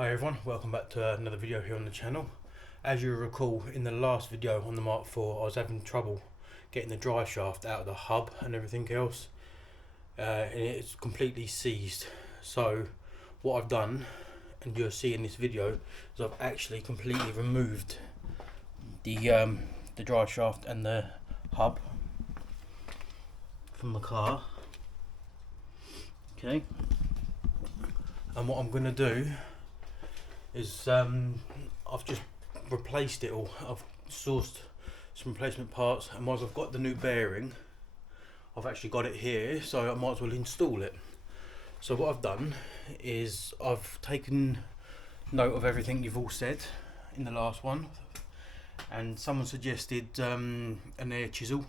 Hi everyone, welcome back to another video here on the channel. As you recall, in the last video on the Mark IV, I was having trouble getting the dry shaft out of the hub and everything else, and it's completely seized. So what I've done, and you'll see in this video, is I've actually completely removed the dry shaft and the hub from the car. Okay, and what I'm going to do is I've just replaced it all. I've sourced some replacement parts, and once I've got the new bearing, I've actually got it here, so I might as well install it. So what I've done is I've taken note of everything you've all said in the last one, and someone suggested an air chisel.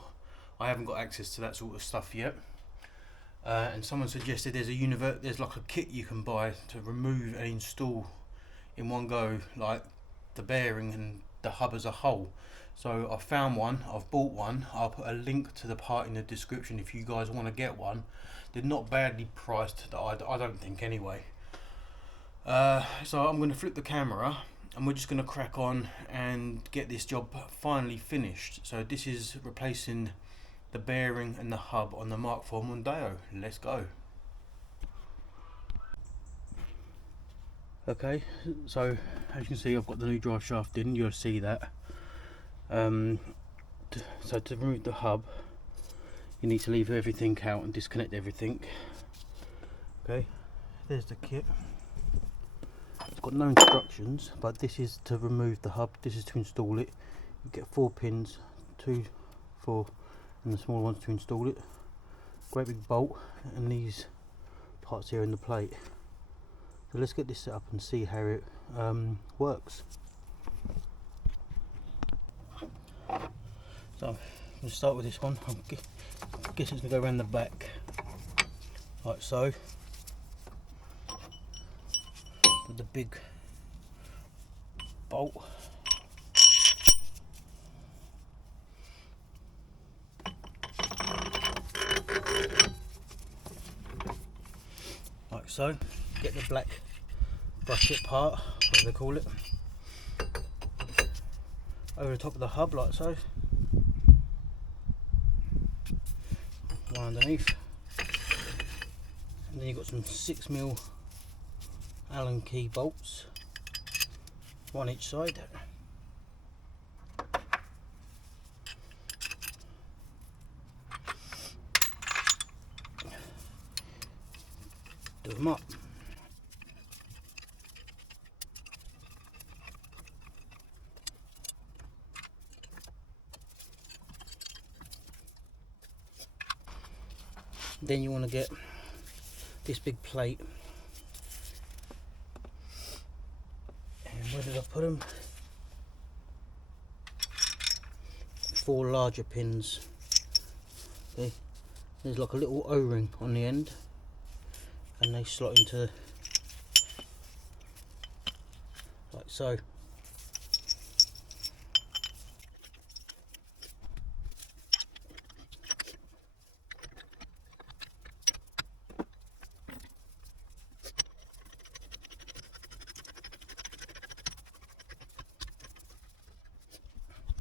I haven't got access to that sort of stuff yet. And someone suggested there's like a kit you can buy to remove and install in one go, like the bearing and the hub as a whole. So I found one, I've bought one. I'll put a link to the part in the description if you guys want to get one. They're not badly priced, I don't think anyway. So I'm going to flip the camera and we're just going to crack on and get this job finally finished. So this is replacing the bearing and the hub on the Mark IV Mondeo. Let's go. Okay, so as you can see, I've got the new drive shaft in. You'll see that. So to remove the hub, you need to leave everything out and disconnect everything. Okay, there's the kit. It's got no instructions, but this is to remove the hub. This is to install it. You get 4 pins, 2, 4, and the small ones to install it. Great big bolt, and these parts here in the plate. So let's get this set up and see how it works. So I'm going to start with this one. I guess it's going to go around the back, like so. With the big bolt. Like so. Get the black bracket part, what they call it, over the top of the hub like so. One underneath, and then you've got some 6mm Allen key bolts, one each side. Do them up. Then you want to get this big plate, and where did I put them? 4 larger pins. Okay. There's like a little O-ring on the end, and they slot into like so.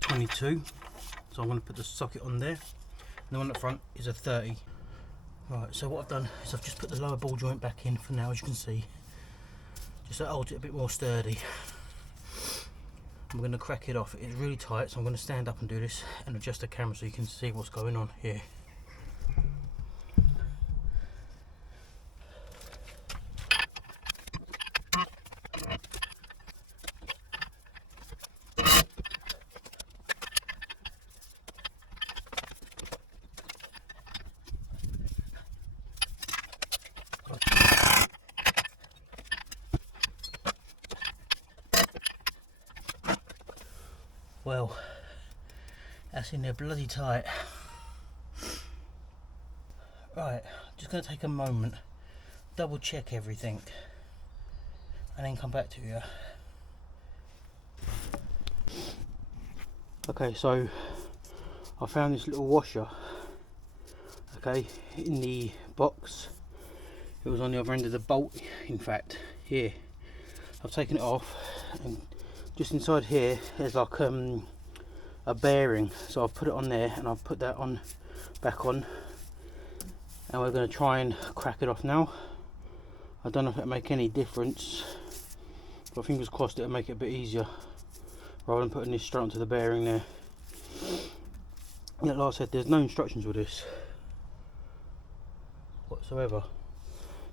.22, so I'm going to put the socket on there, and the one at the front is a 30. Right, so what I've done is I've just put the lower ball joint back in for now, as you can see, just to hold it a bit more sturdy. I'm going to crack it off. It's really tight, so I'm going to stand up and do this and adjust the camera so you can see what's going on here. Well, that's in there bloody tight. Right, just going to take a moment, double check everything, and then come back to you. Okay, so I found this little washer, okay, in the box. It was on the other end of the bolt, in fact, here. I've taken it off, and just inside here there's like a bearing, so I've put it on there and I've put that on back on, and we're going to try and crack it off now. I don't know if it'll make any difference, but fingers crossed it'll make it a bit easier rather than putting this straight onto the bearing there. Yeah, like I said, there's no instructions with this whatsoever,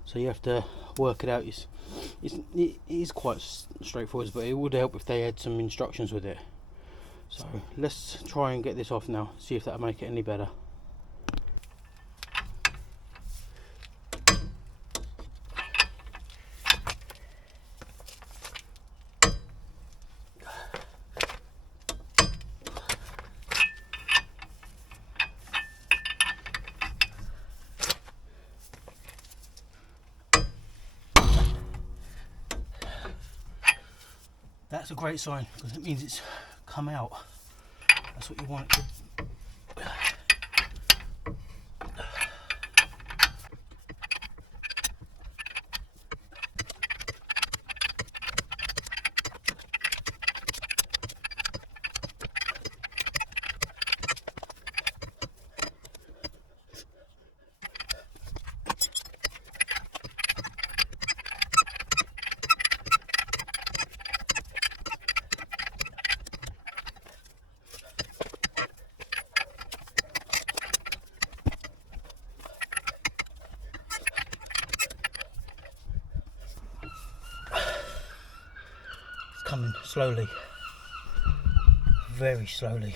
so you have to work it out. It is quite straightforward, but it would help if they had some instructions with it. So let's try and get this off now, see if that'll make it any better. That's a great sign, because it means it's come out. That's what you want it to. Coming slowly, very slowly.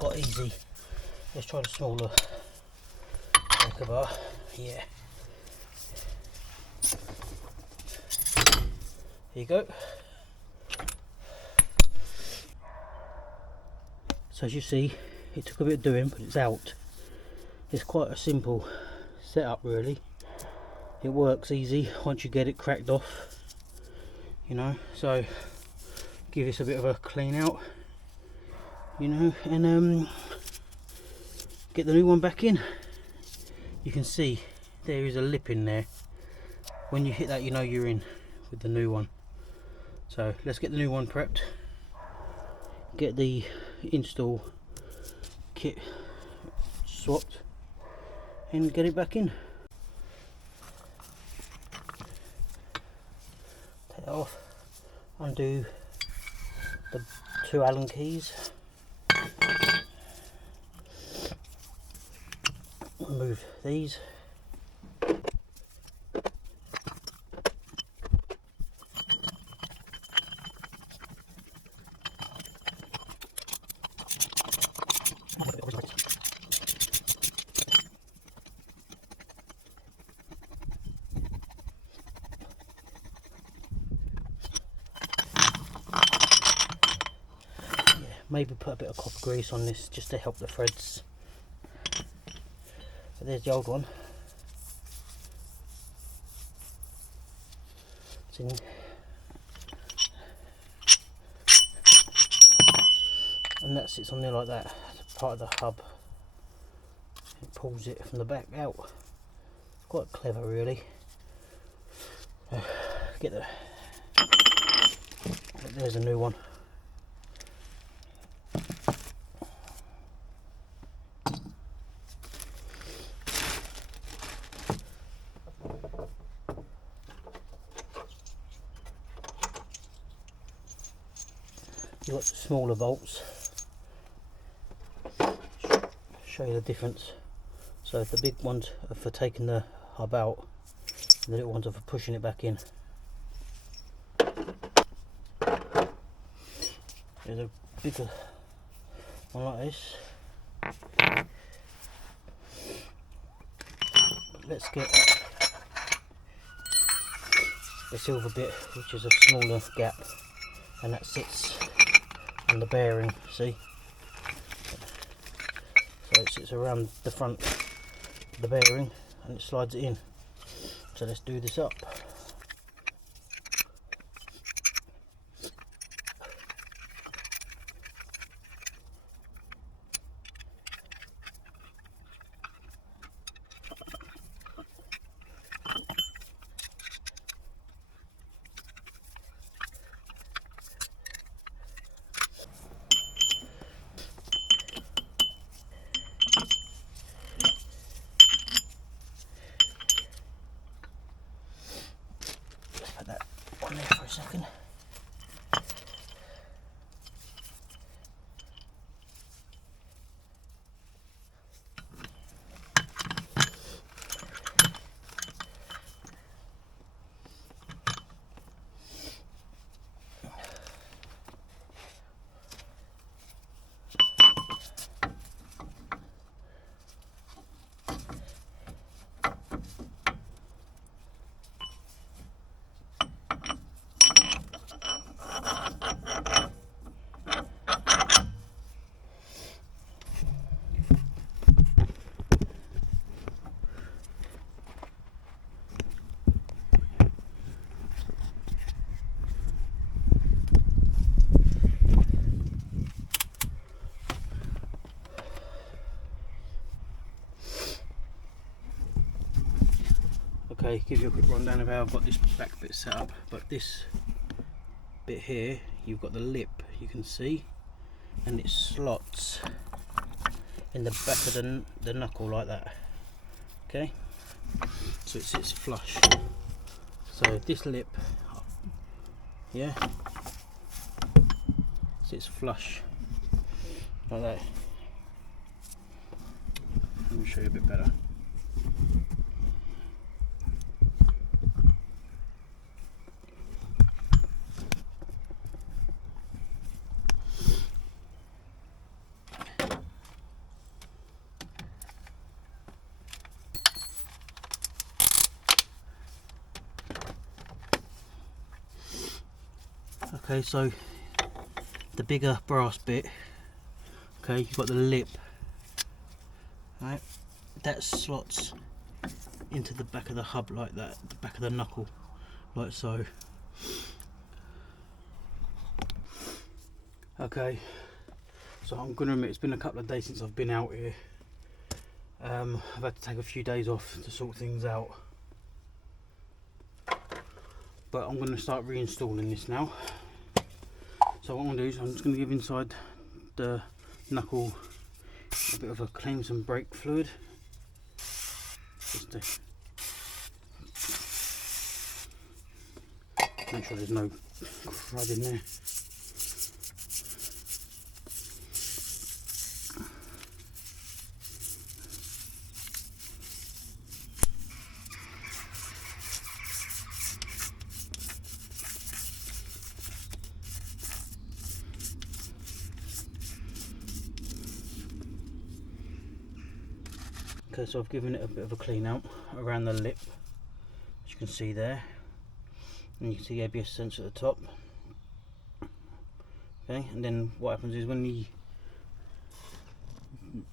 Got easy. Let's try the smaller breaker bar. Yeah. Here you go. So as you see, it took a bit of doing, but it's out. It's quite a simple setup, really. It works easy once you get it cracked off, you know. So give this a bit of a clean out, you know, and get the new one back in. You can see there is a lip in there. When you hit that, you know you're in with the new one. So let's get the new one prepped, get the install kit swapped, and get it back in. Take it off, undo the 2 Allen keys, remove these, maybe put a bit of copper grease on this just to help the threads. So there's the old one. It's in. And that sits on there like that. It's part of the hub. It pulls it from the back out. It's quite clever, really. Get the. There's a new one. You've got the smaller bolts. Show you the difference. So the big ones are for taking the hub out, and the little ones are for pushing it back in. There's a bigger one like this. Let's get the silver bit, which is a smaller gap, and that sits on the bearing, see? So it sits around the front of the bearing and it slides it in. So let's do this up. Put that on there for a second. Okay, give you a quick rundown of how I've got this back bit set up. But this bit here, you've got the lip, you can see, and it slots in the back of the knuckle like that. Okay, so it sits flush. So this lip, yeah, sits flush like that. Let me show you a bit better. Okay, so the bigger brass bit, okay, you've got the lip, right, that slots into the back of the hub like that, the back of the knuckle, like so. Okay, so I'm going to admit it's been a couple of days since I've been out here. I've had to take a few days off to sort things out, but I'm going to start reinstalling this now. So what I'm going to do is I'm just going to give inside the knuckle a bit of a clean, some brake fluid, just to make sure there's no crud in there. Okay, so I've given it a bit of a clean out around the lip, as you can see there, and you can see the ABS sensor at the top. Okay, and then what happens is when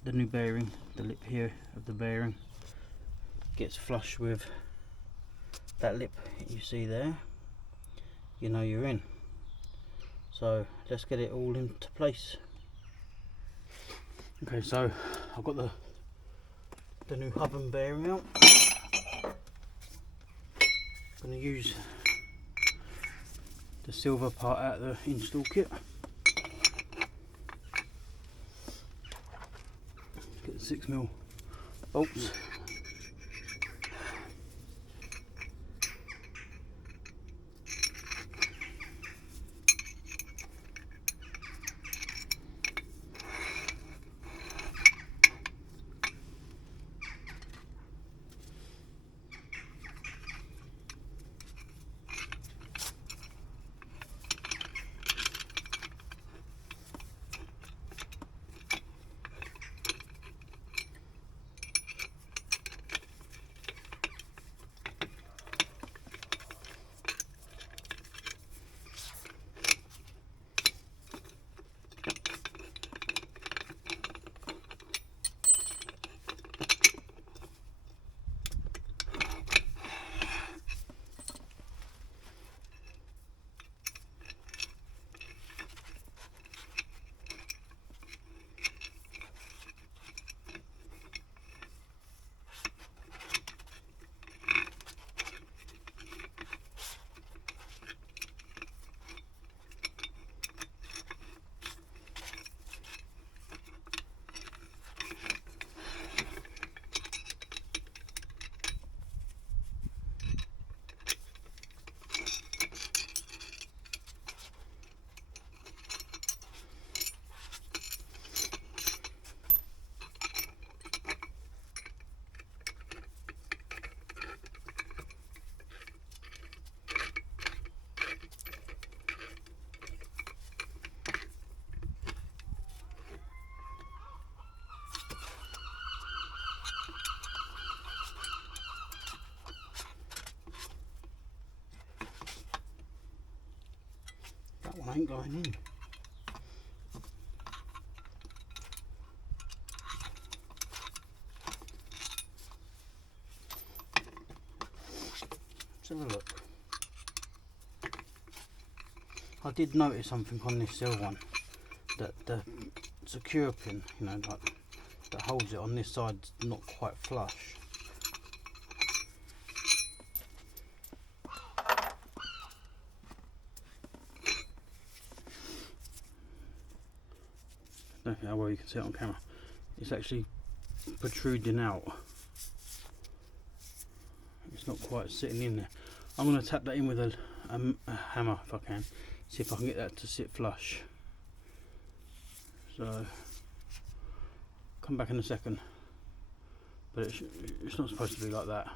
the new bearing, the lip here of the bearing, gets flush with that lip you see there, you know you're in. So let's get it all into place. Okay, so I've got the new hub and bearing out. I'm going to use the silver part out of the install kit. Get the 6mm bolts. one ain't going in. Let's have a look. I did notice something on this L one, that the secure pin, you know, like that holds it on this side, is not quite flush. I don't know how well you can see it on camera. It's actually protruding out. It's not quite sitting in there. I'm going to tap that in with a hammer if I can. See if I can get that to sit flush. So, come back in a second. But it's not supposed to be like that.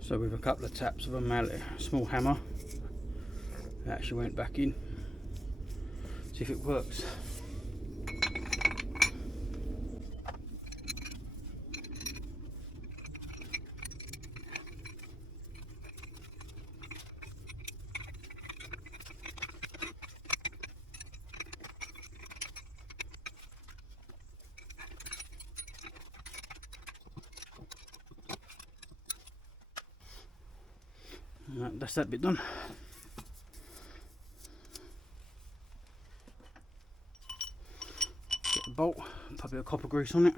So with a couple of taps of a mallet, a small hammer, it actually went back in. See if it works. Right, that's that bit done. Get the bolt, put a bit of copper grease on it.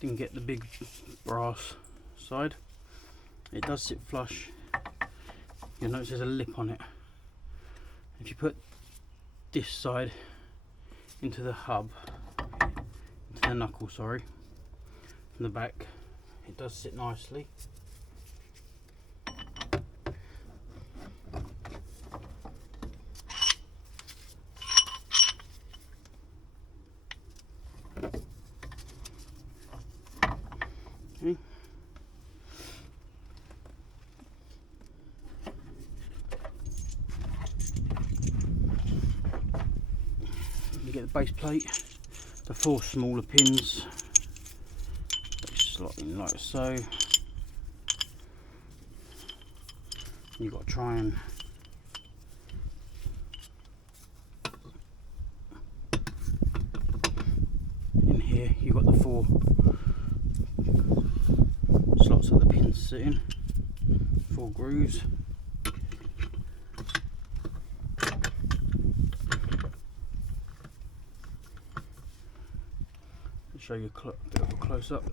Didn't get the big brass side. It does sit flush. You'll notice there's a lip on it. If you put this side into the hub, into the knuckle, sorry, from the back, it does sit nicely. Okay. You get the base plate, the 4 smaller pins, they slot in like so. You've got to try and in here you've got the 4 slots that the pins sit in, 4 grooves. I'll show you a bit of a close up.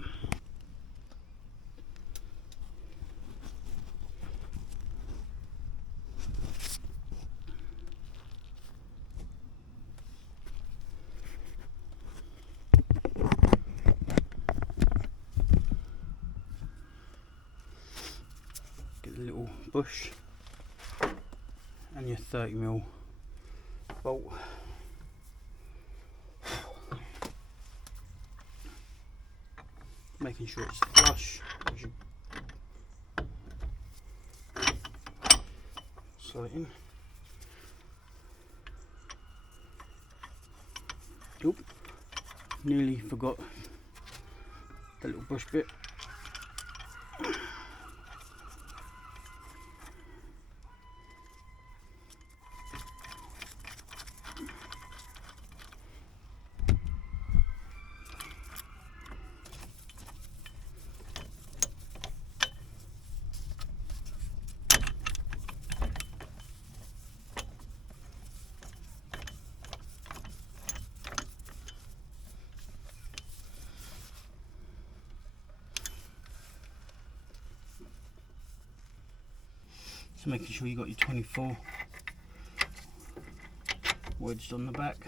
Get the little bush and your 30mm bolt. Making sure it's flush. Slot it in. Oop, nearly forgot the little bush bit. So making sure you got your 24 wedged on the back.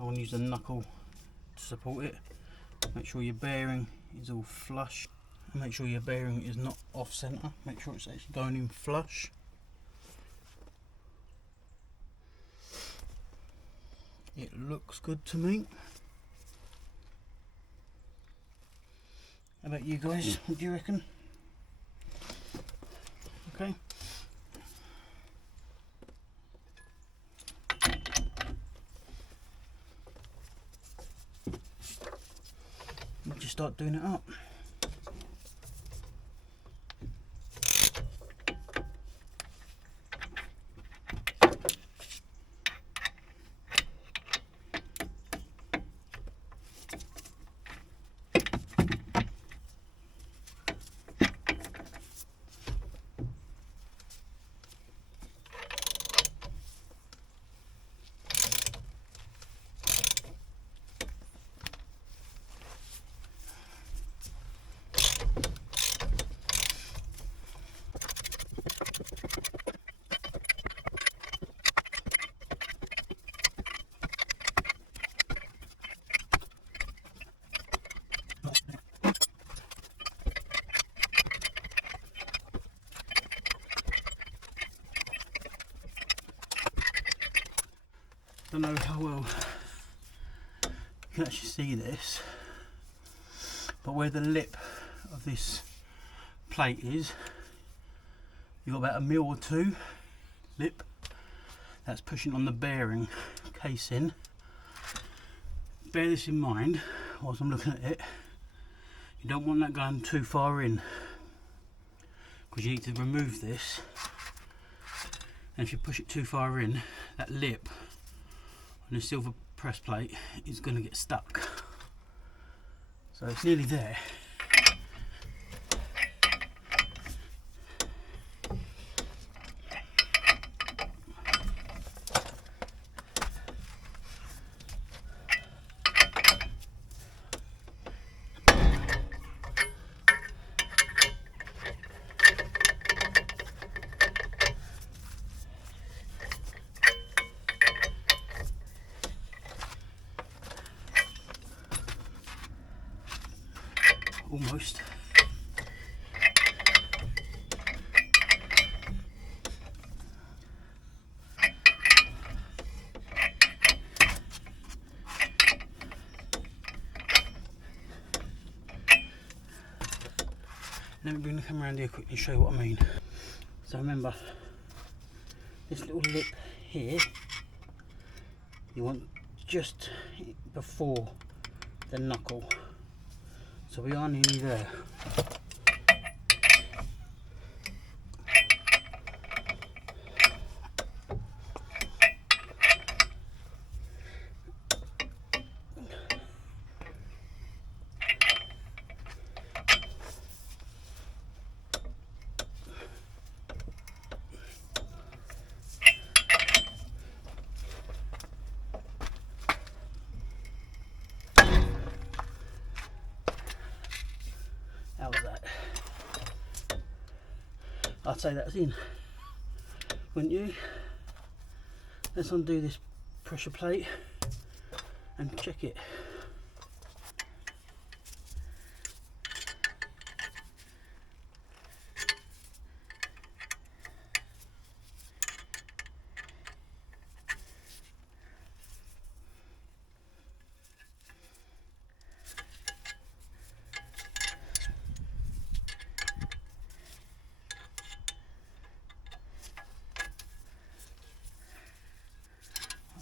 I want to use the knuckle to support it. Make sure your bearing is all flush. And make sure your bearing is not off centre. Make sure it's actually going in flush. It looks good to me. How about you guys? What do you reckon? Okay. you start doing it up. Don't know how well you can actually see this, but where the lip of this plate is, you've got about 1 or 2 mil lip that's pushing on the bearing casing. Bear this in mind whilst I'm looking at it. You don't want that going too far in, because you need to remove this, and if you push it too far in, that lip on the silver press plate is going to get stuck. So it's nearly there. Almost. Let me bring the camera around here quickly and show you what I mean. So remember, this little lip here, you want just before the knuckle. So we are nearly there. How's that? I'd say that's in, wouldn't you? Let's undo this pressure plate and check it.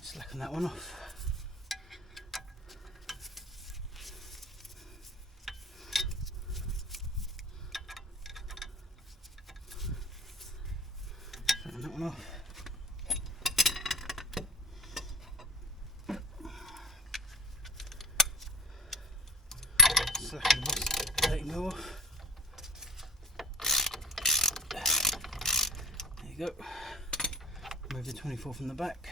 Slacken that one off. Slacken that one off. Slacken this 8 mil off. There you go. Move the 24 from the back.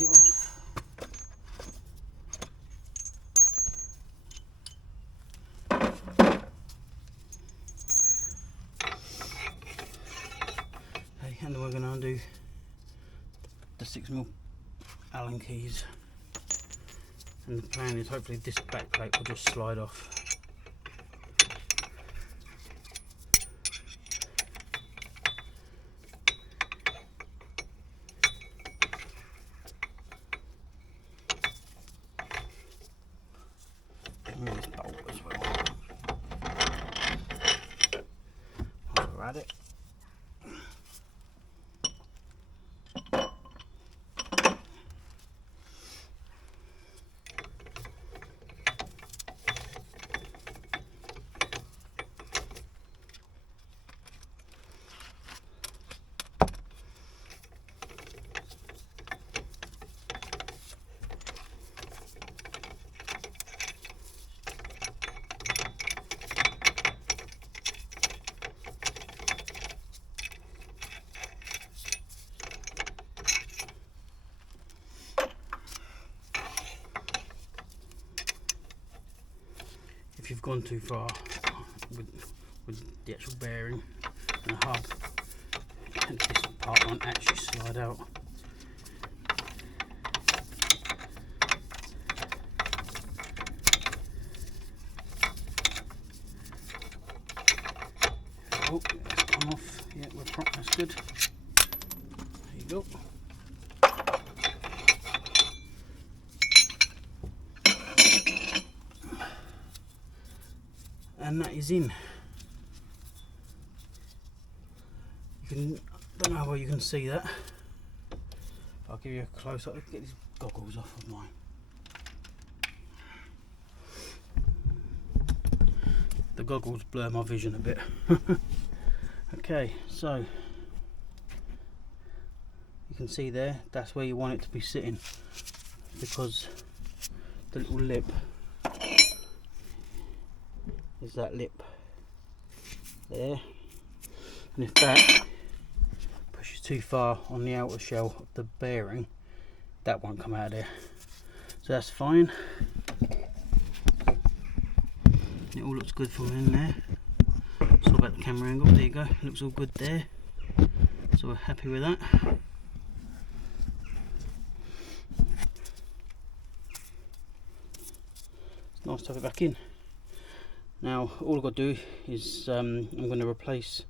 It off. Okay, and then we're going to undo the 6mm Allen keys, and the plan is hopefully this back plate will just slide off. And this bolt as well. While we're at it. If you've gone too far with the actual bearing and the hub, this part won't actually slide out. Oh, that's come off. Yeah, we're prop. That's good. There you go. And that is in. You can, don't know how well you can see that. I'll give you a close up. Get these goggles off of mine. The goggles blur my vision a bit. Okay, so you can see there, that's where you want it to be sitting, because the little lip is that lip there, and if that pushes too far on the outer shell of the bearing, that won't come out of there, so that's fine. It all looks good from in there. It's all about the camera angle. There you go, looks all good there, so we're happy with that. It's nice to have it back in. Now all I've got to do is I'm going to replace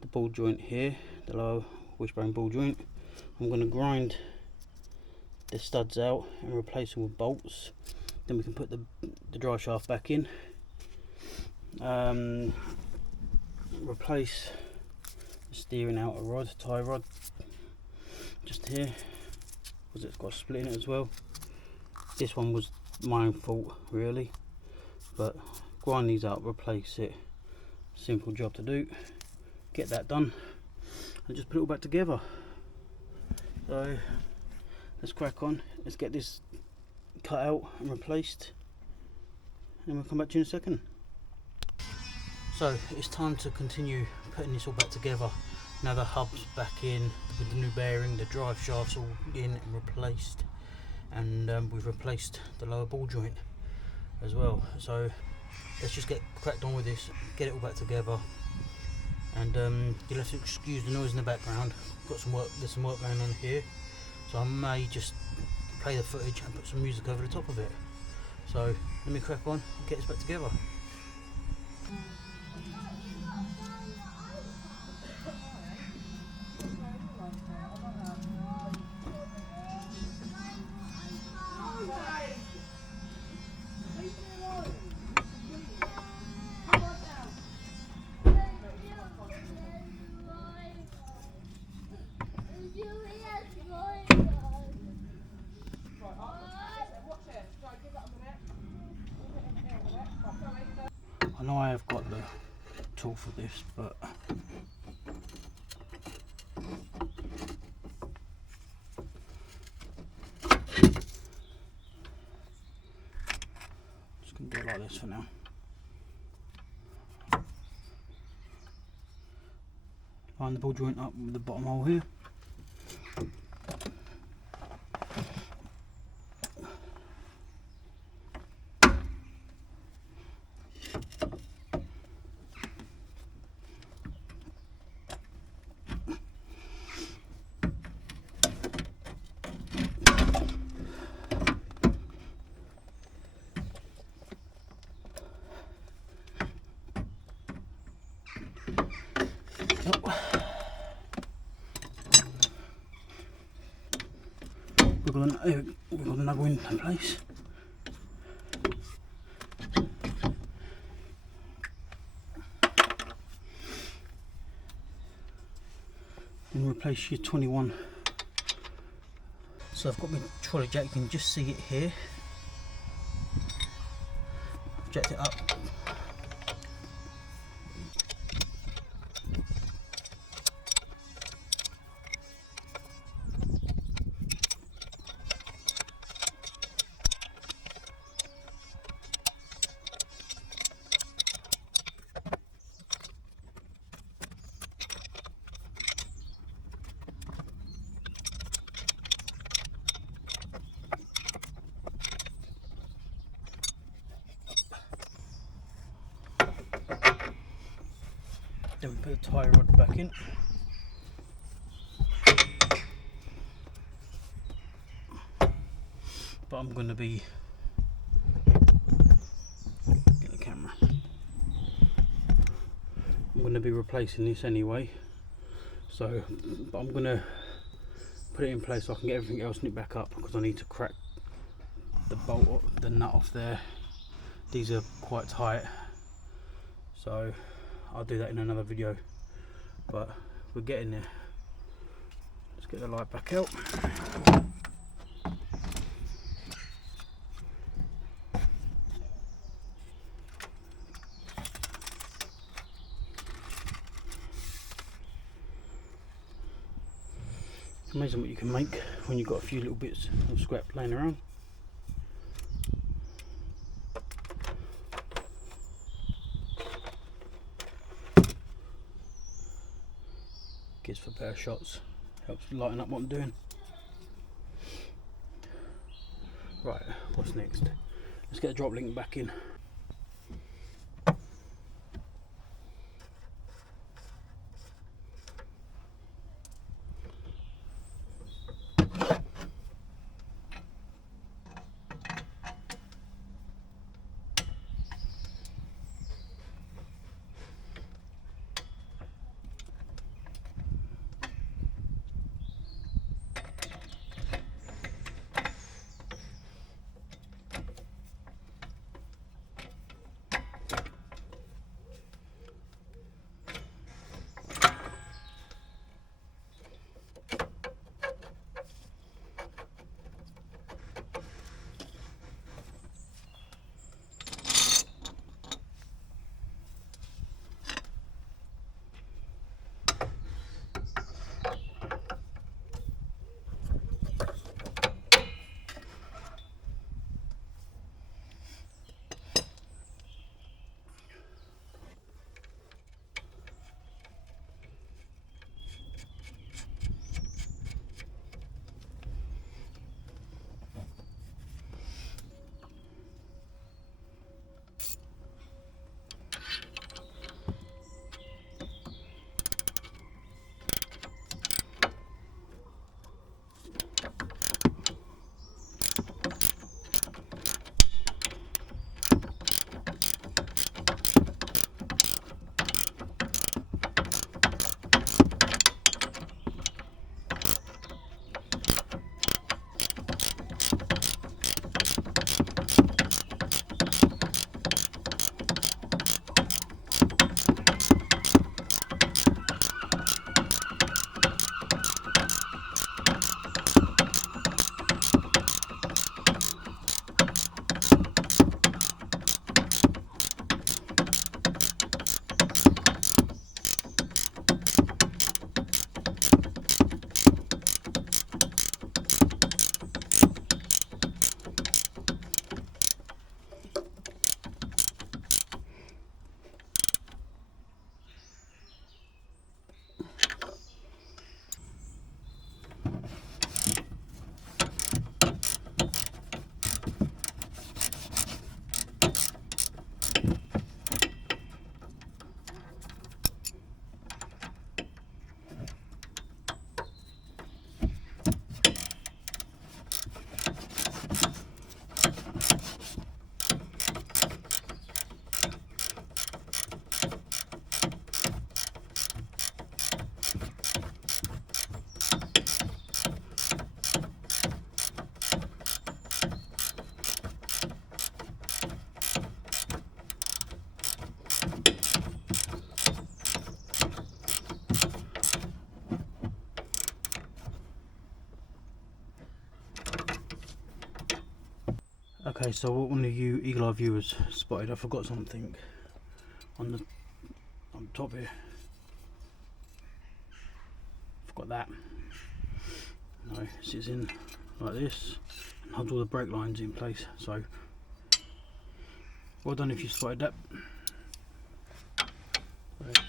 the ball joint here, the lower wishbone ball joint. I'm going to grind the studs out and replace them with bolts. Then we can put the drive shaft back in. Replace the steering outer rod, tie rod, just here, because it's got a split in it as well. This one was my own fault really, but grind these out, replace it, simple job to do. Get that done and just put it all back together. So let's crack on, let's get this cut out and replaced, and we'll come back to you in a second. So it's time to continue putting this all back together. Now the hub's back in with the new bearing, the drive shaft's all in and replaced, and we've replaced the lower ball joint as well. So let's just get cracked on with this, get it all back together, and you'll have to excuse the noise in the background. Got some work, there's some work going on here, so I may just play the footage and put some music over the top of it. So let me crack on and get this back together. I know I have got the tool for this, but just gonna do it like this for now. Line the ball joint up with the bottom hole here. we've got another one in place. And replace your 21. So I've got my trolley jack, you can just see it here. Jacked it up. Then we put the tyre rod back in. But I'm going to be get the camera. I'm going to be replacing this anyway. So, but I'm going to put it in place so I can get everything else knit back up, because I need to crack the bolt, the nut off there. These are quite tight, so I'll do that in another video, but we're getting there. Let's get the light back out. It's amazing what you can make when you've got a few little bits of scrap laying around. Gives for better shots, helps lighten up what I'm doing. Right, what's next? Let's get the drop link back in. Okay, so what one of you eagle-eye viewers spotted, I forgot something on top here. Forgot that. No, it sits in like this and holds all the brake lines in place. So well done if you spotted that.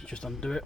Just undo it.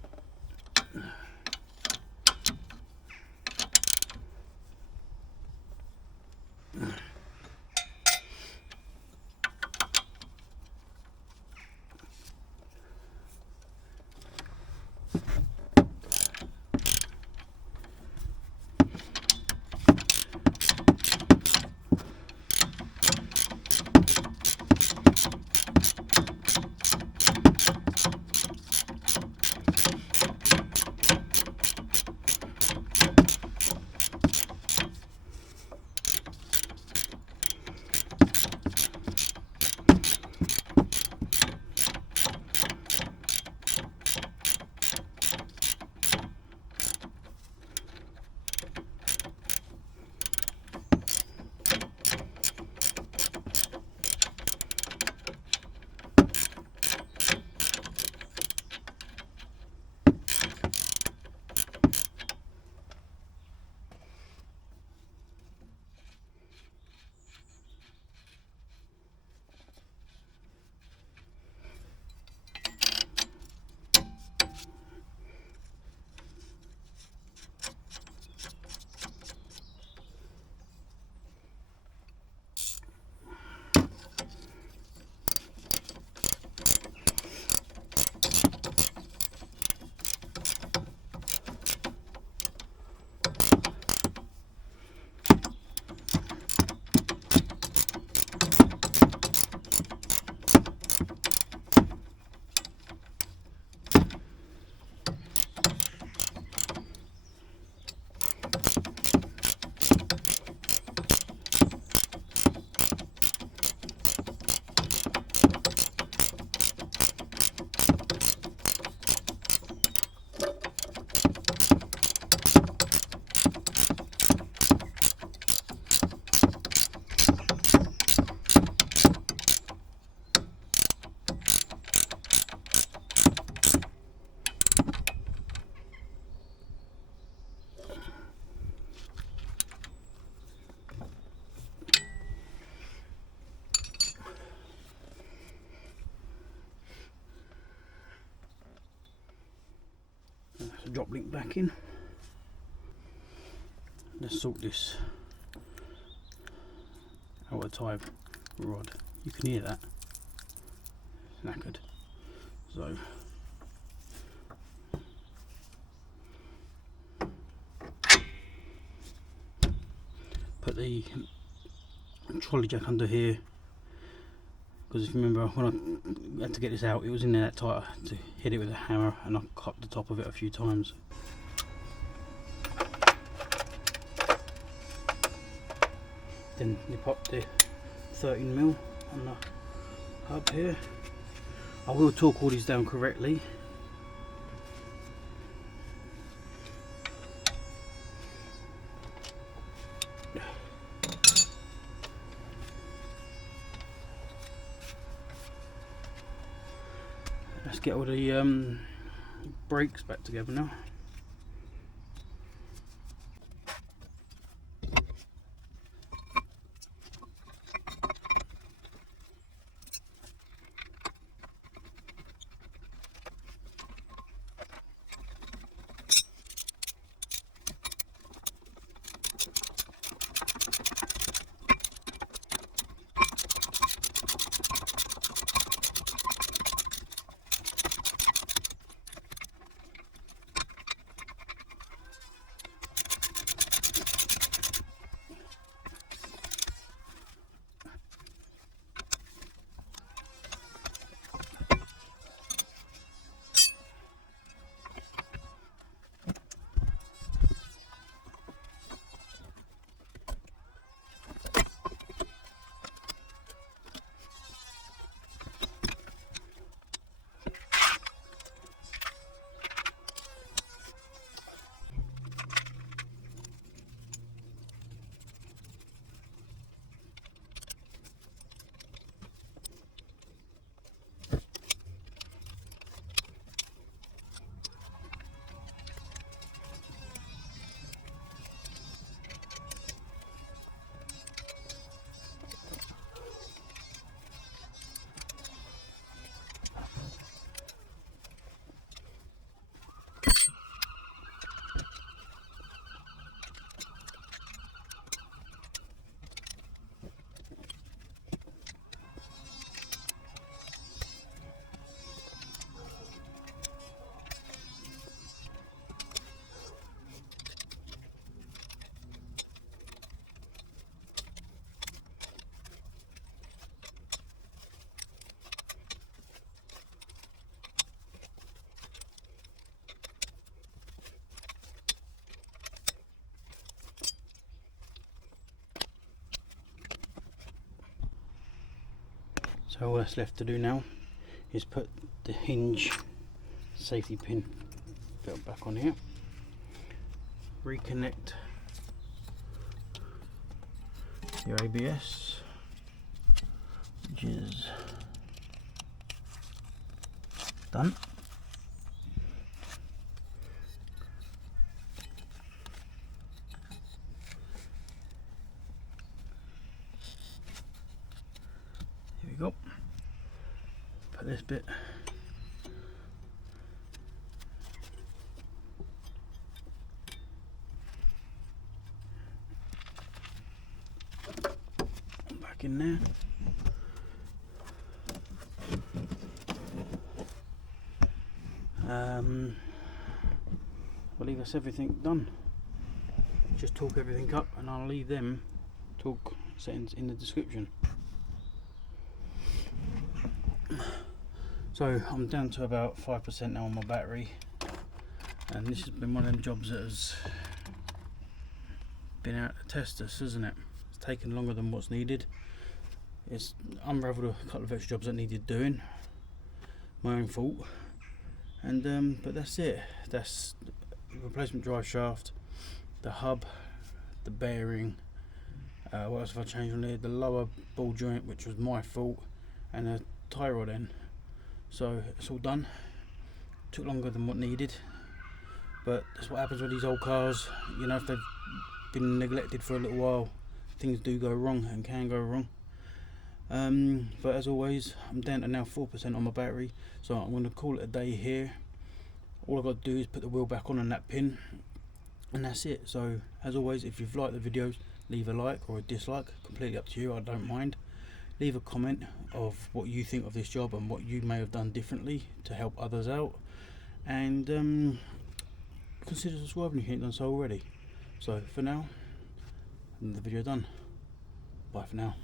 Drop link back in. Let's sort this outer tie rod. You can hear that. It's knackered. So put the trolley jack under here, because if you remember when I had to get this out, it was in there that tight. I had to hit it with a hammer and I cut the top of it a few times. Then you pop the 13mm on the hub here. I will torque all these down correctly. Let's get all the brakes back together now. So all that's left to do now is put the hinge safety pin belt back on here, reconnect your ABS, which is done. Here we go. Put this bit back in there. I believe that's everything done. Just torque everything up and I'll leave them torque settings in the description. So I'm down to about 5% now on my battery, and this has been one of them jobs that has been out to test us, isn't it? It's taken longer than what's needed. It's unravelled a couple of extra jobs that needed doing, my own fault, and but that's it. That's the replacement drive shaft, the hub, the bearing, what else have I changed on there? The lower ball joint, which was my fault, and a tie rod end. So it's all done. Took longer than what needed, but that's what happens with these old cars. You know, if they've been neglected for a little while, things do go wrong and can go wrong. But as always, I'm down to now 4% on my battery, so I'm going to call it a day here. All I've got to do is put the wheel back on that pin, and that's it. So as always, if you've liked the videos, leave a like or a dislike, completely up to you, I don't mind. Leave a comment of what you think of this job and what you may have done differently to help others out, and consider subscribing if you haven't done so already. So for now, the video done. Bye for now.